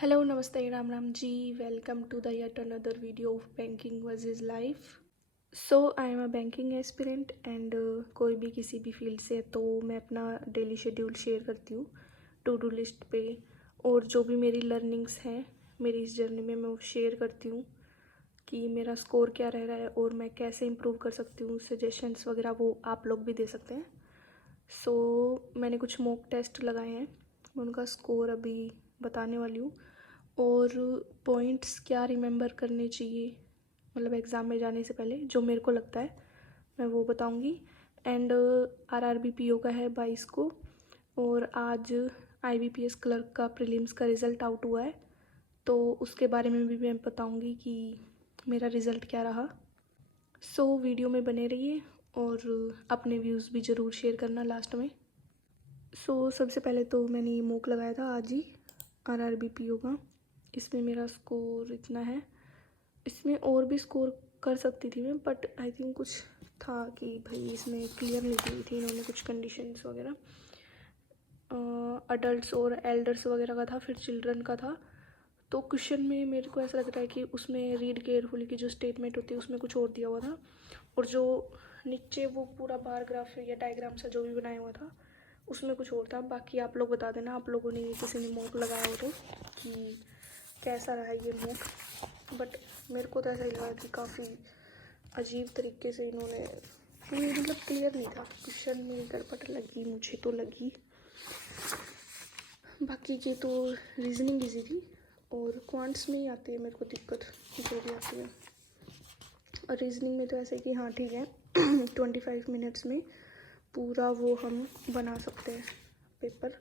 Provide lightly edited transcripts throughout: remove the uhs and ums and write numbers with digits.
Hello नमस्ते Ram Ram ji. Welcome to the yet another video of banking versus life. So I am a banking aspirant and कोई भी किसी भी field से है तो मैं अपना डेली शेड्यूल शेयर करती हूँ टू डू लिस्ट पे, और जो भी मेरी लर्निंग्स हैं मेरी इस जर्नी में मैं वो शेयर करती हूँ कि मेरा स्कोर क्या रह रहा है और मैं कैसे इम्प्रूव कर सकती हूँ। सजेशंस वगैरह वो आप लोग भी दे सकते हैं। मैंने कुछ मॉक टेस्ट लगाए हैं, मैं उनका स्कोर अभी बताने वाली हूँ और पॉइंट्स क्या रिमेंबर करने चाहिए मतलब एग्ज़ाम में जाने से पहले जो मेरे को लगता है मैं वो बताऊँगी। एंड आरआरबी पीओ का है 22 को, और आज आईबीपीएस क्लर्क का प्रीलिम्स का रिज़ल्ट आउट हुआ है तो उसके बारे में भी मैं बताऊँगी कि मेरा रिज़ल्ट क्या रहा। वीडियो में बने रहिए और अपने व्यूज़ भी ज़रूर शेयर करना लास्ट में। सबसे पहले तो मैंने ये मॉक लगाया था आज ही आरआरबी पीओ का। इसमें मेरा स्कोर इतना है, इसमें और भी स्कोर कर सकती थी मैं, बट आई थिंक कुछ था कि भाई इसमें क्लियर नहीं की थी इन्होंने कुछ कंडीशंस वगैरह। अडल्ट्स और एल्डर्स वगैरह का था, फिर चिल्ड्रन का था। तो क्वेश्चन में मेरे को ऐसा लगता है कि उसमें रीड केयरफुली की जो स्टेटमेंट होती है उसमें कुछ और दिया हुआ था, और जो नीचे वो पूरा बार ग्राफ या डायग्राम सा जो भी बनाया हुआ था उसमें कुछ और था। बाकी आप लोग बता देना, आप लोगों ने किसी ने मॉक लगाया हो तो कि कैसा रहा ये मॉक। बट मेरे को तो ऐसा ही लगा कि काफ़ी अजीब तरीके से इन्होंने मतलब क्लियर नहीं था क्वेश्चन में, गड़बड़ लगी मुझे तो लगी। बाकी की तो रीजनिंग इजी थी और क्वांट्स में ही आती है मेरे को दिक्कत जो भी आती है। और रीजनिंग में तो ऐसे कि हाँ ठीक है 25 मिनट्स में पूरा वो हम बना सकते हैं पेपर,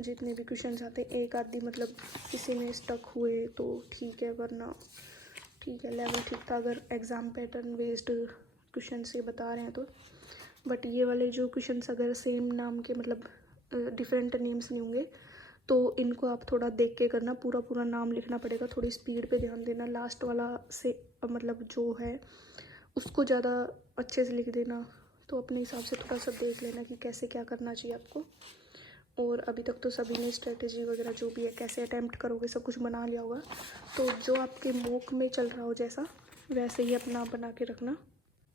जितने भी क्वेश्चंस आते हैं। एक आधी मतलब किसी में स्टक हुए तो ठीक है, वरना ठीक है लेवल ठीक था अगर एग्ज़ाम पैटर्न बेस्ड क्वेश्चन से बता रहे हैं तो। बट ये वाले जो क्वेश्चंस अगर सेम नाम के मतलब डिफरेंट नेम्स नहीं होंगे तो इनको आप थोड़ा देख के करना, पूरा पूरा नाम लिखना पड़ेगा, थोड़ी स्पीड पे ध्यान देना। लास्ट वाला से मतलब जो है उसको ज़्यादा अच्छे से लिख देना, तो अपने हिसाब से थोड़ा सा देख लेना कि कैसे क्या करना चाहिए आपको। और अभी तक तो सभी ने स्ट्रेटेजी वगैरह जो भी है कैसे अटैम्प्ट करोगे सब कुछ बना लिया होगा, तो जो आपके मॉक में चल रहा हो जैसा वैसे ही अपना बना के रखना।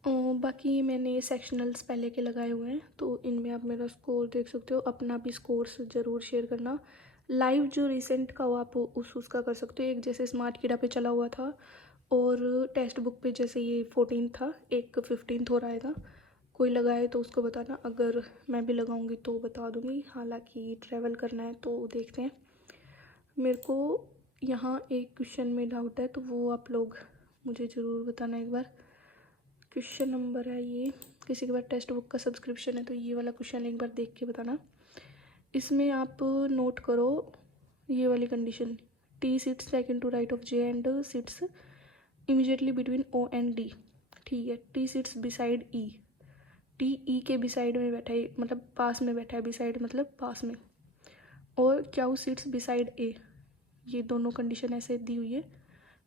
और बाकी मैंने सेक्शनल्स पहले के लगाए हुए हैं तो इनमें आप मेरा स्कोर देख सकते हो। अपना भी स्कोर ज़रूर शेयर करना। लाइव जो रिसेंट का हो आप उसका कर सकते हो। एक जैसे स्मार्ट कीड़ा पे चला हुआ था और टेक्स्ट बुक पे जैसे ये 14 था, एक 15 हो रहा है था। कोई लगाए तो उसको बताना, अगर मैं भी लगाऊंगी तो बता दूंगी। हालांकि ट्रैवल करना है तो देखते हैं। मेरे को यहाँ एक क्वेश्चन में डाउट है तो वो आप लोग मुझे ज़रूर बताना एक बार। क्वेश्चन नंबर है ये, किसी के पास टेक्स्ट बुक का सब्सक्रिप्शन है तो ये वाला क्वेश्चन एक बार देख के बताना। इसमें आप नोट करो ये वाली condition, T sits second to right of J and sits immediately between O and D. ठीक है, T sits beside E, T E के बिसाइड में बैठा है मतलब पास में बैठा है, बिसाइड मतलब पास में। और क्याउ सिट्स बिसाइड ए, ये दोनों कंडीशन ऐसे दी हुई है,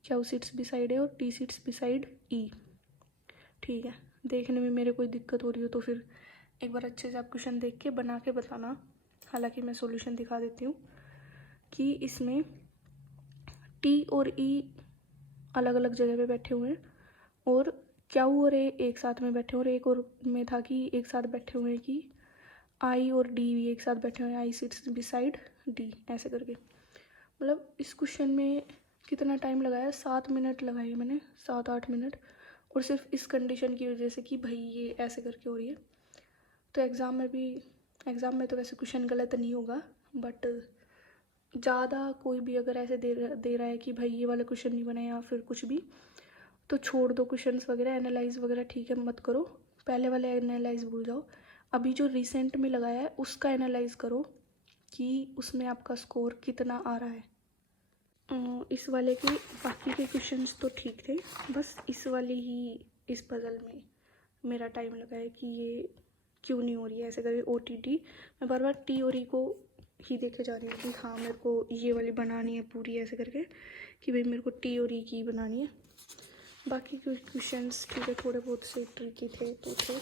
क्याउ सिट्स बिसाइड ए और टी सिट्स बिसाइड ई। ठीक है, देखने में मेरे कोई दिक्कत हो रही हो तो फिर एक बार अच्छे से आप क्वेश्चन देख के बना के बताना। हालांकि मैं सॉल्यूशन दिखा देती हूँ कि इसमें टी और ई अलग अलग जगह पे बैठे हुए हैं और क्याऊ और ए एक साथ में बैठे, और एक और में था कि एक साथ बैठे हुए हैं कि आई और डी भी एक साथ बैठे हुए हैं, आई सिट्स बिसाइड डी, ऐसे करके। मतलब इस क्वेश्चन में कितना टाइम लगाया, 7 मिनट लगाए मैंने, 7-8 मिनट, और सिर्फ इस कंडीशन की वजह से कि भाई ये ऐसे करके हो रही है। तो एग्ज़ाम में तो वैसे क्वेश्चन गलत नहीं होगा, बट ज़्यादा कोई भी अगर ऐसे दे रहा है कि भाई ये वाला क्वेश्चन नहीं बना या फिर कुछ भी, तो छोड़ दो क्वेश्चंस वगैरह, एनालाइज वगैरह ठीक है मत करो, पहले वाले एनालाइज भूल जाओ। अभी जो रिसेंट में लगाया है उसका एनालाइज करो कि उसमें आपका स्कोर कितना आ रहा है। इस वाले के बाकी के क्वेश्चंस तो ठीक थे, बस इस वाले ही इस पजल में मेरा टाइम लगा है कि ये क्यों नहीं हो रही है ऐसे करके। ओ टी टी मैं बार बार टी और ई को ही देखे जा रही हूँ कि हाँ मेरे को ये वाली बनानी है पूरी ऐसे करके कि भाई मेरे को टी और ई की बनानी है। बाकी क्वेश्चंस ठीक है, थोड़े बहुत से ट्रिकी थे तो थे।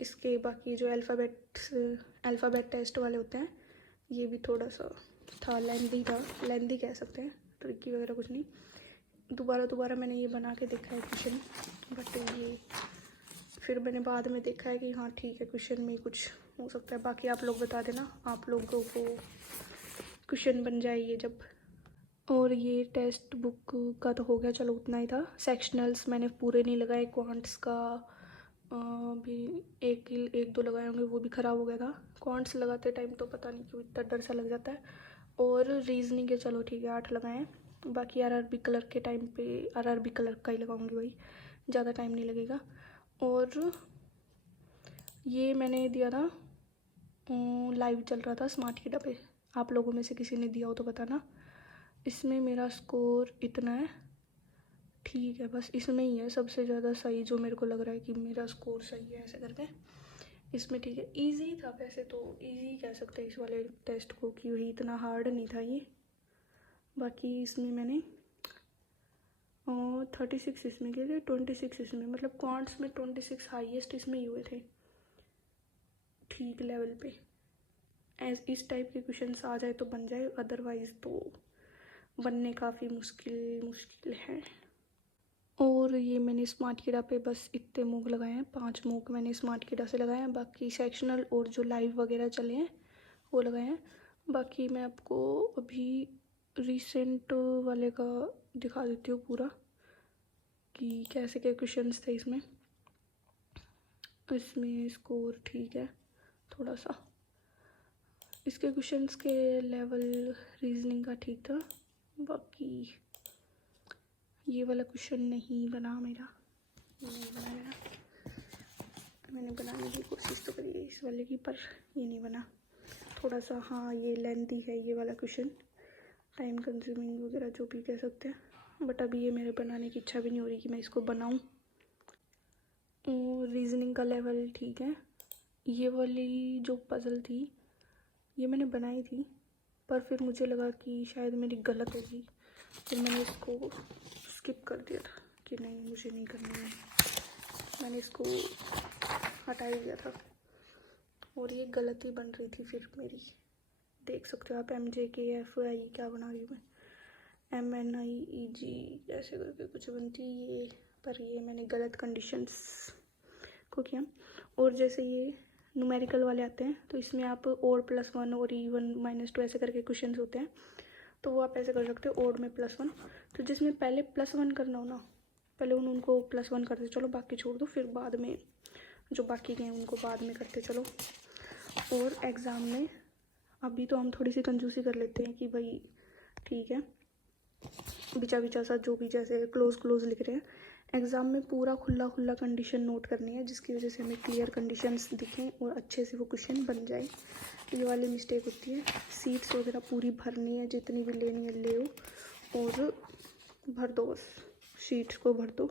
इसके बाकी जो अल्फ़ाबेट टेस्ट वाले होते हैं ये भी थोड़ा सा था, लेंदी कह सकते हैं, ट्रिकी वगैरह कुछ नहीं। दोबारा मैंने ये बना के देखा है क्वेश्चन, बट ये फिर मैंने बाद में देखा है कि हाँ ठीक है, क्वेश्चन में कुछ हो सकता है। बाकी आप लोग बता देना आप लोगों को क्वेश्चन बन जाए ये जब। और ये टेक्स्ट बुक का तो हो गया, चलो उतना ही था। सेक्शनल्स मैंने पूरे नहीं लगाए, क्वांट्स का भी एक दो लगाए होंगे, वो भी ख़राब हो गया था। क्वांट्स लगाते टाइम तो पता नहीं क्यों इतना डर सा लग जाता है। और रीजनिंग के चलो ठीक है 8 लगाए हैं। बाकी आरआरबी कलर के टाइम पे आरआरबी कलर का ही लगाऊंगी भाई, ज़्यादा टाइम नहीं लगेगा। और ये मैंने दिया था, लाइव चल रहा था स्मार्ट किडा पे, आप लोगों में से किसी ने दिया हो तो बताना। इसमें मेरा स्कोर इतना है, ठीक है, बस इसमें ही है सबसे ज़्यादा सही, जो मेरे को लग रहा है कि मेरा स्कोर सही है ऐसे करके। इसमें ठीक है, इजी था वैसे तो, इजी कह सकते हैं इस वाले टेस्ट को, कि वही इतना हार्ड नहीं था ये। बाकी इसमें मैंने 36 इसमें किए थे, 26 इसमें, मतलब क्वांट्स में 26 हाईएस्ट इसमें ही हुए थे, ठीक लेवल पे। इस टाइप के क्वेश्चंस आ जाए तो बन जाए, अदरवाइज़ तो बनने काफ़ी मुश्किल है। और ये मैंने स्मार्ट किडा पे बस इतने मूक लगाए हैं, 5 मूक मैंने स्मार्ट किडा से लगाए हैं। बाकी सेक्शनल और जो लाइव वगैरह चले हैं वो लगाए हैं। बाकी मैं आपको अभी रिसेंट वाले का दिखा देती हूँ पूरा, कि कैसे क्या क्वेश्चंस थे इसमें स्कोर ठीक है थोड़ा सा। इसके क्वेश्चंस के लेवल रीजनिंग का ठीक था। बाकी ये वाला क्वेश्चन नहीं बना मेरा, नहीं बना मेरा, मैंने बनाने की कोशिश तो करी है इस वाले की, पर ये नहीं बना। थोड़ा सा हाँ ये लेंथी है ये वाला क्वेश्चन, टाइम कंज्यूमिंग वगैरह जो भी कह सकते हैं। बट अभी ये मेरे बनाने की इच्छा भी नहीं हो रही कि मैं इसको बनाऊं। रीजनिंग का लेवल ठीक है। ये वाली जो पज़ल थी ये मैंने बनाई थी, पर फिर मुझे लगा कि शायद मेरी गलत होगी, फिर मैंने इसको स्किप कर दिया था कि नहीं मुझे नहीं करनी है, मैंने इसको हटा ही दिया था। और ये गलती बन रही थी फिर मेरी, देख सकते हो आप, MJKFI क्या बना रही हूँ मैं, MNIEG ऐसे करके कुछ बनती ये, पर ये मैंने गलत कंडीशंस को किया। और जैसे ये न्यूमेरिकल वाले आते हैं तो इसमें आप और +1 और E1 -2 ऐसे करके क्वेश्चन होते हैं, तो वो आप ऐसे कर सकते हो और में +1। तो जिसमें पहले +1 करना हो ना, पहले उनको +1 करते चलो, बाकी छोड़ दो, फिर बाद में जो बाकी के हैं उनको बाद में करते चलो। और एग्ज़ाम में अभी तो हम थोड़ी सी कंजूसी कर लेते हैं कि भाई ठीक है बिचा सा जो भी जैसे क्लोज लिख रहे हैं, एग्ज़ाम में पूरा खुला कंडीशन नोट करनी है, जिसकी वजह से हमें क्लियर कंडीशंस दिखें और अच्छे से वो क्वेश्चन बन जाए। ये वाली मिस्टेक होती है। सीट्स वगैरह पूरी भरनी है, जितनी भी लेनी है ले और भर दो, बस शीट्स को भर दो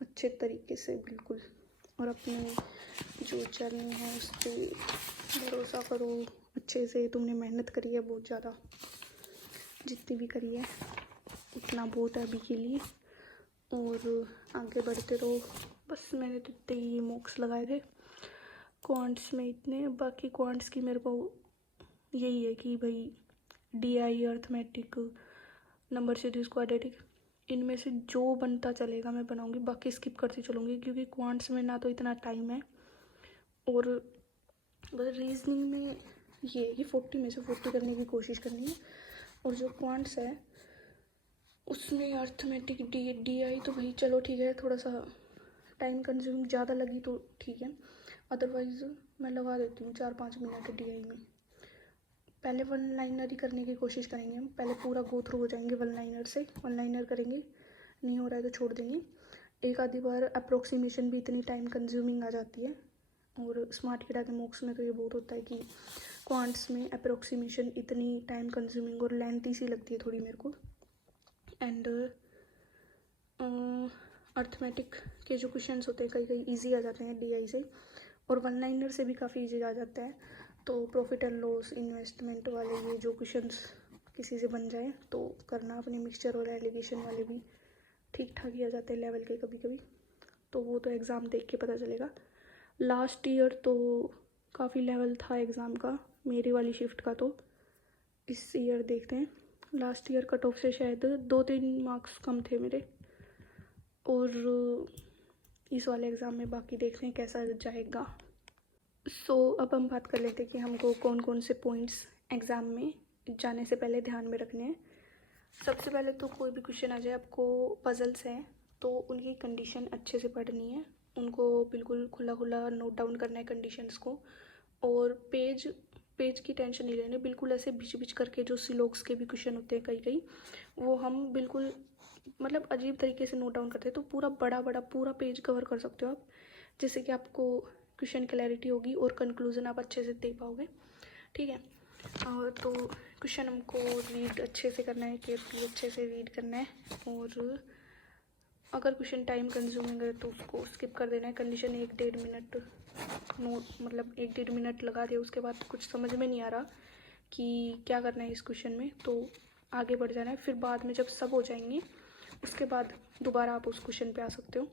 अच्छे तरीके से बिल्कुल, और अपने जो जर्नी है उस पर भरोसा करो अच्छे से। तुमने मेहनत करी है बहुत ज़्यादा, जितनी भी करी है उतना बहुत है अभी के लिए, और आगे बढ़ते रहो। बस मैंने तो इतने ही मॉक्स लगाए थे क्वांट्स में इतने। बाकी क्वांट्स की मेरे को यही है कि भाई DI arithmetic, number series, quadratic, इनमें से जो बनता चलेगा मैं बनाऊंगी, बाकी स्किप करती चलूँगी, क्योंकि क्वांट्स में ना तो इतना टाइम है, और बस रीजनिंग में ये है कि 40 में से 40 करने की कोशिश करनी है। और जो क्वांट्स है उसमें अर्थमेटिक DI तो भाई चलो ठीक है, थोड़ा सा टाइम कंज्यूमिंग ज़्यादा लगी तो ठीक है, अदरवाइज़ मैं लगा देती हूँ 4-5 मिनट DI में। पहले 1 लाइनर ही करने की कोशिश करेंगे हम, पहले पूरा गो थ्रू हो जाएंगे 1 लाइनर से, 1 लाइनर करेंगे, नहीं हो रहा है तो छोड़ देंगे। एक आधी बार अप्रोक्सीमेशन भी इतनी टाइम कंज्यूमिंग आ जाती है, और स्मार्ट किडा के मॉक्स में तो ये बहुत होता है कि क्वांट्स में अप्रोक्सीमेशन इतनी टाइम कंज्यूमिंग और लेंथी सी लगती है थोड़ी मेरे को। एंड अर्थमेटिक के जो क्वेश्चंस होते हैं कई इजी आ जाते हैं DI से, और 1 लाइनर से भी काफ़ी इजी आ जाता है। तो प्रॉफिट एंड लॉस, इन्वेस्टमेंट वाले ये जो क्वेश्चंस किसी से बन जाए तो करना, अपने मिक्सचर और एलिगेशन वाले भी ठीक ठाक ही आ जाते हैं लेवल के कभी कभी, तो वो तो एग्ज़ाम देख के पता चलेगा। लास्ट ईयर तो काफ़ी लेवल था एग्ज़ाम का, मेरी वाली शिफ्ट का तो इस ईयर देखते हैं। लास्ट ईयर कट ऑफ से शायद 2-3 मार्क्स कम थे मेरे, और इस वाले एग्ज़ाम में बाकी देखते हैं कैसा जाएगा। अब हम बात कर लेते हैं कि हमको कौन कौन से पॉइंट्स एग्ज़ाम में जाने से पहले ध्यान में रखने हैं। सबसे पहले तो कोई भी क्वेश्चन आ जाए, आपको पजल्स हैं तो उनकी कंडीशन अच्छे से पढ़नी है, उनको बिल्कुल खुला खुला नोट डाउन करना है कंडीशंस को, और पेज की टेंशन नहीं लेनी, बिल्कुल ऐसे बिच बिच करके जो सिलोक्स के भी क्वेश्चन होते हैं कई वो हम बिल्कुल मतलब अजीब तरीके से नोट डाउन करते हैं, तो पूरा बड़ा पूरा पेज कवर कर सकते हो आप, जिससे कि आपको क्वेश्चन क्लैरिटी होगी और कंक्लूजन आप अच्छे से दे पाओगे। ठीक है, तो क्वेश्चन हमको रीड अच्छे से करना है, केयरफुली अच्छे से रीड करना है, और अगर क्वेश्चन टाइम कंज्यूमिंग है तो उसको स्किप कर देना है। कंडीशन 1-1.5 मिनट नोट मतलब 1-1.5 मिनट लगा दिया, उसके बाद कुछ समझ में नहीं आ रहा कि क्या करना है इस क्वेश्चन में, तो आगे बढ़ जाना है। फिर बाद में जब सब हो जाएंगे उसके बाद दोबारा आप उस क्वेश्चन पे आ सकते हो।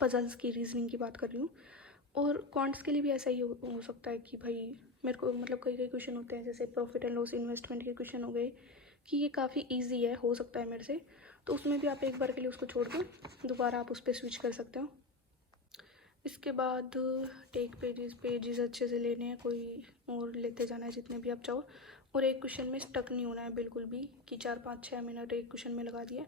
पजल्स की रीजनिंग की बात कर रही हूँ, और क्वांट्स के लिए भी ऐसा ही हो सकता है कि भाई मेरे को मतलब कई क्वेश्चन होते हैं जैसे प्रॉफिट एंड लॉस इन्वेस्टमेंट के क्वेश्चन हो गए कि ये काफ़ी ईजी है, हो सकता है मेरे से, तो उसमें भी आप एक बार के लिए उसको छोड़ दो, दोबारा आप उस पर स्विच कर सकते हो। इसके बाद टेक पेजेस अच्छे से लेने हैं, कोई और लेते जाना है जितने भी आप चाहो, और एक क्वेश्चन में स्टक नहीं होना है बिल्कुल भी कि 4-5-6 मिनट एक क्वेश्चन में लगा दिए।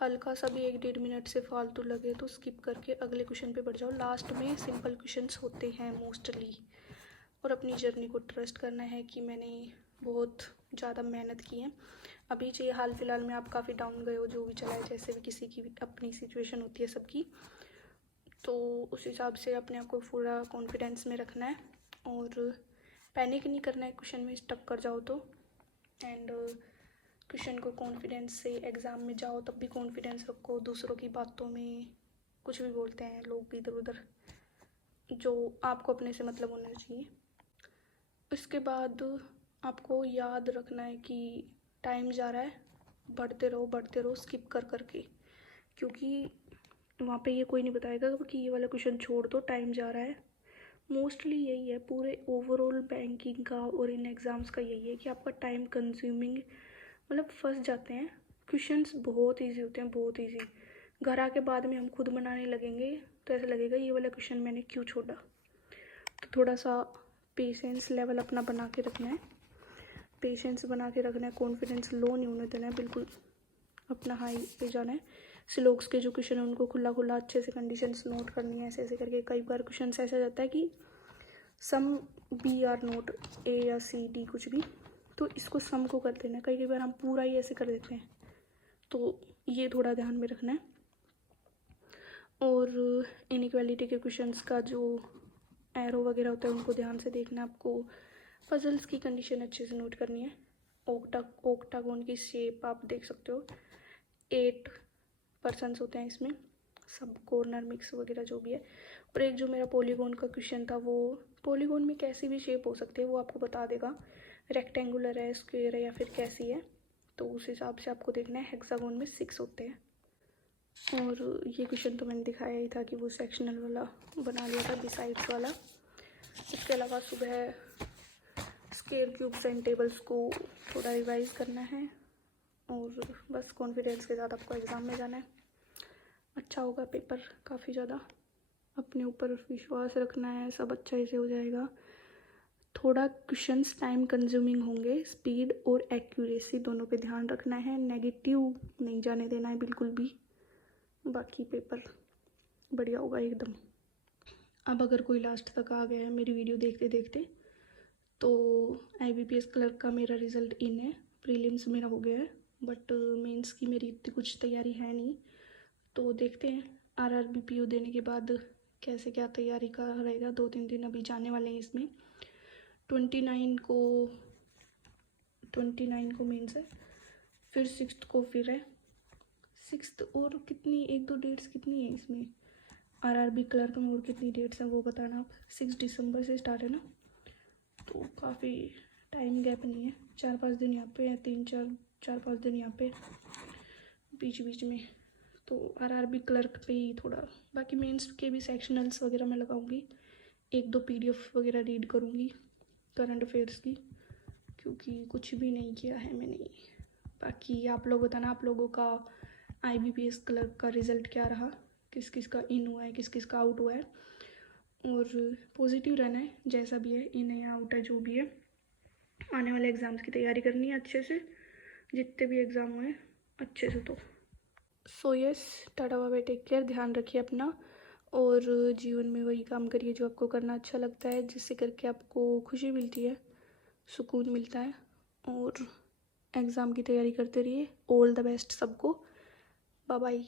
हल्का सा भी 1-1.5 मिनट से फालतू लगे तो स्किप करके अगले क्वेश्चन पे बढ़ जाओ। लास्ट में सिंपल क्वेश्चंस होते हैं मोस्टली, और अपनी जर्नी को ट्रस्ट करना है कि मैंने बहुत ज़्यादा मेहनत की है। अभी चाहिए हाल फिलहाल में आप काफ़ी डाउन गए हो, जो भी चला है, जैसे भी किसी की अपनी सिचुएशन होती है सबकी, तो उस हिसाब से अपने आप को पूरा कॉन्फिडेंस में रखना है और पैनिक नहीं करना है क्वेश्चन में स्टक कर जाओ तो। एंड क्वेश्चन को कॉन्फिडेंस से एग्ज़ाम में जाओ तब भी कॉन्फिडेंस रखो, दूसरों की बातों में कुछ भी बोलते हैं लोग इधर उधर, जो आपको अपने से मतलब होना चाहिए। इसके बाद आपको याद रखना है कि टाइम जा रहा है, बढ़ते रहो स्किप कर करके, क्योंकि वहाँ पे ये कोई नहीं बताएगा कि ये वाला क्वेश्चन छोड़ दो टाइम जा रहा है। मोस्टली यही है पूरे ओवरऑल बैंकिंग का और इन एग्ज़ाम्स का, यही है कि आपका टाइम कंज्यूमिंग मतलब फंस जाते हैं। क्वेश्चंस बहुत इजी होते हैं, बहुत इजी। घर आके बाद में हम खुद बनाने लगेंगे तो ऐसा लगेगा ये वाला क्वेश्चन मैंने क्यों छोड़ा। तो थोड़ा सा पेशेंस लेवल अपना बना के रखना है, पेशेंस बना के रखना है, कॉन्फिडेंस लो नहीं होने देना है, बिल्कुल अपना हाई पे जाना है। स्लोक्स के जो क्वेश्चन है उनको खुला खुला अच्छे से कंडीशंस नोट करनी है, ऐसे ऐसे करके। कई बार क्वेश्चन ऐसा जाता है कि सम बी आर नोट ए या सी डी कुछ भी, तो इसको सम को कर देना है। कई बार हम पूरा ही ऐसे कर देते हैं, तो ये थोड़ा ध्यान में रखना है। और इनइक्वालिटी के क्वेश्चंस का जो एरो वगैरह होता है उनको ध्यान से देखना है आपको। पजल्स की कंडीशन अच्छे से नोट करनी है। ओक्टागोन की शेप आप देख सकते हो, 8 पर्सन्स होते हैं इसमें, सब कॉर्नर मिक्स वगैरह जो भी है। और एक जो मेरा पॉलीगॉन का क्वेश्चन था, वो पॉलीगॉन में कैसी भी शेप हो सकती है वो आपको बता देगा, रेक्टेंगुलर है, स्क्वायर है या फिर कैसी है, तो उस हिसाब से आपको देखना है। हेक्सागोन में 6 होते हैं। और ये क्वेश्चन तो मैंने दिखाया ही था कि वो सेक्शनल वाला बना लिया था, बिसाइड्स वाला। इसके अलावा सुबह स्क्वायर क्यूब्स एंड टेबल्स को थोड़ा रिवाइज करना है, और बस कॉन्फिडेंस के साथ आपको एग्ज़ाम में जाना है। अच्छा होगा पेपर काफ़ी ज़्यादा, अपने ऊपर विश्वास रखना है, सब अच्छा से हो जाएगा। थोड़ा क्वेश्चंस टाइम कंज्यूमिंग होंगे, स्पीड और एक्यूरेसी दोनों पे ध्यान रखना है, नेगेटिव नहीं जाने देना है बिल्कुल भी। बाकी पेपर बढ़िया होगा एकदम। अब अगर कोई लास्ट तक आ गया है मेरी वीडियो देखते देखते, तो IBPS क्लर्क का मेरा रिज़ल्ट इन है, प्रीलिम्स मेरा हो गया है, बट मेंस की मेरी इतनी कुछ तैयारी है नहीं, तो देखते हैं RRBPO देने के बाद कैसे क्या तैयारी का रहेगा। 2-3 दिन अभी जाने वाले हैं इसमें। 29 को मेंस है, फिर 6 को फिर है 6, और कितनी 1-2 डेट्स कितनी है इसमें RRB क्लर्क में, और कितनी डेट्स हैं वो बताना आप। 6 दिसंबर से स्टार्ट है ना, तो काफ़ी टाइम गैप नहीं है, 4-5 दिन यहाँ पे है, 4-5 दिन यहाँ पे बीच बीच में, तो RRB क्लर्क पे ही थोड़ा। बाकी मेंस के भी सेक्शनल्स वगैरह मैं लगाऊंगी, 1-2 PDF वगैरह रीड करूँगी करंट अफेयर्स की, क्योंकि कुछ भी नहीं किया है मैंने। बाकी आप लोग बताना, आप लोगों का IBPS क्लर्क का रिज़ल्ट क्या रहा, किस किस का इन हुआ है, किस किस का आउट हुआ है। और पॉजिटिव रहना है, जैसा भी है, इन है या आउट है, जो भी है। आने वाले एग्ज़ाम्स की तैयारी करनी है अच्छे से, जितने भी एग्ज़ाम हुए अच्छे से। तो so yes, tata bye bye, take care, ध्यान रखिए अपना, और जीवन में वही काम करिए जो आपको करना अच्छा लगता है, जिससे करके आपको खुशी मिलती है, सुकून मिलता है। और एग्ज़ाम की तैयारी करते रहिए। ऑल द बेस्ट सबको। Bye bye.